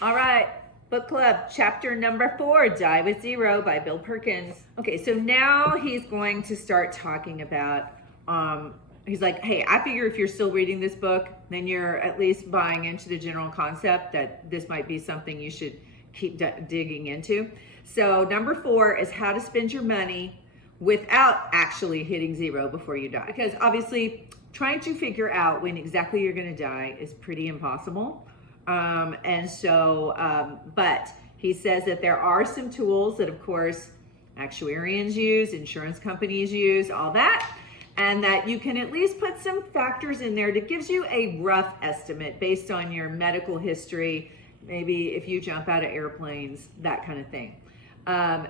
All right, book club, chapter number 4, Die with Zero by Bill Perkins. Okay, so now he's going to start talking about, he's like, hey, I figure if you're still reading this book, then you're at least buying into the general concept that this might be something you should keep digging into. So number 4 is how to spend your money without actually hitting zero before you die. Because obviously, trying to figure out when exactly you're going to die is pretty impossible. But he says that there are some tools that, of course, actuarians use, insurance companies use, all that, and that you can at least put some factors in there that gives you a rough estimate based on your medical history, maybe if you jump out of airplanes, that kind of thing.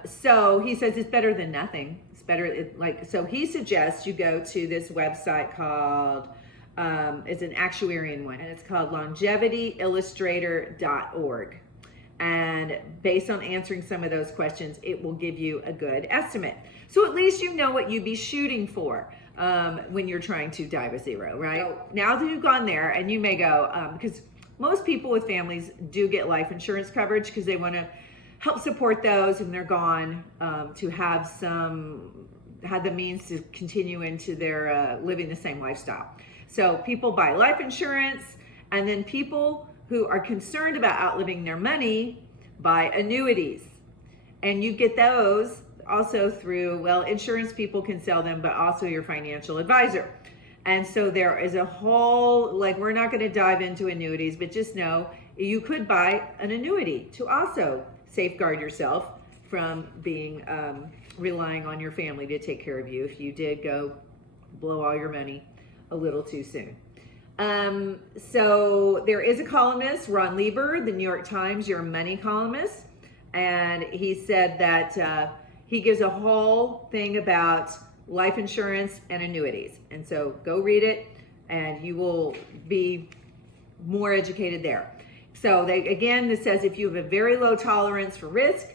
So he says it's better than nothing. It's better, so he suggests you go to this website called, it's an actuarian one, and it's called longevityillustrator.org. And based on answering some of those questions, it will give you a good estimate. So at least you know what you'd be shooting for when you're trying to die with zero, right? So now that you've gone there, and you may go, because most people with families do get life insurance coverage because they want to help support those and they're gone, to have the means to continue into their living the same lifestyle. So people buy life insurance, and then people who are concerned about outliving their money buy annuities. And you get those also through, well, insurance people can sell them, but also your financial advisor. And so there is a whole, we're not going to dive into annuities, but just know you could buy an annuity to also safeguard yourself from being relying on your family to take care of you if you did go blow all your money a little too soon. So there is a columnist, Ron Lieber, the New York Times, your money columnist, and he said that he gives a whole thing about life insurance and annuities. And so go read it and you will be more educated there. So this says if you have a very low tolerance for risk,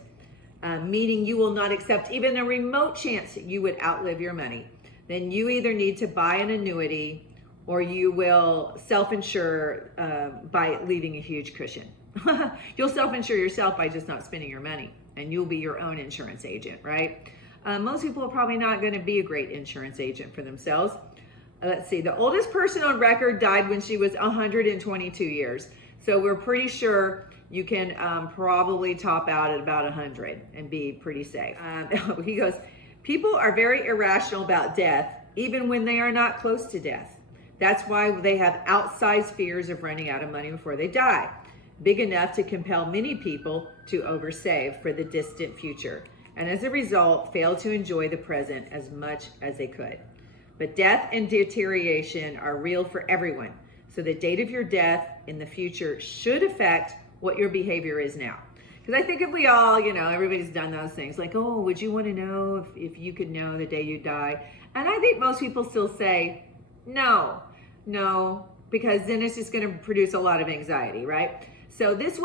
meaning you will not accept even a remote chance that you would outlive your money, then you either need to buy an annuity or you will self-insure by leaving a huge cushion. You'll self-insure yourself by just not spending your money, and you'll be your own insurance agent, right? Most people are probably not going to be a great insurance agent for themselves. Let's see, the oldest person on record died when she was 122 years. So we're pretty sure you can probably top out at about 100 and be pretty safe. He goes, people are very irrational about death, even when they are not close to death. That's why they have outsized fears of running out of money before they die, big enough to compel many people to oversave for the distant future, and as a result, fail to enjoy the present as much as they could. But death and deterioration are real for everyone, so the date of your death in the future should affect what your behavior is now. Because I think if we all, everybody's done those things, like, oh, would you want to know if you could know the day you die? And I think most people still say, no, because then it's just going to produce a lot of anxiety, right? So this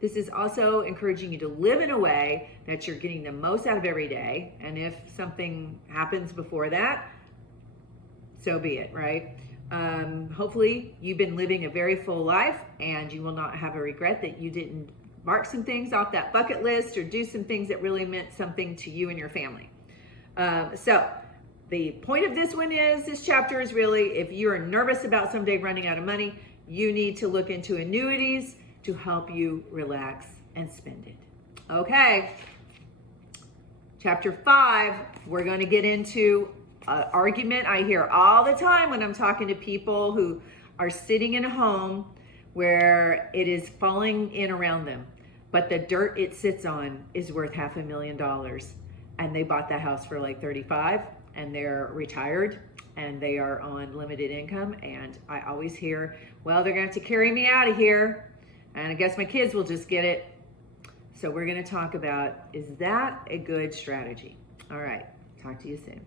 is also encouraging you to live in a way that you're getting the most out of every day. And if something happens before that, so be it, right? Hopefully you've been living a very full life and you will not have a regret that you didn't mark some things off that bucket list or do some things that really meant something to you and your family. So the point of this chapter is really, if you are nervous about someday running out of money, you need to look into annuities to help you relax and spend it. Okay. Chapter 5, we're going to get into an argument I hear all the time when I'm talking to people who are sitting in a home where it is falling in around them, but the dirt it sits on is worth $500,000, and they bought the house for like 35, and they're retired and they are on limited income. And I always hear, well, they're going to have to carry me out of here, and I guess my kids will just get it. So we're going to talk about, is that a good strategy? All right, talk to you soon.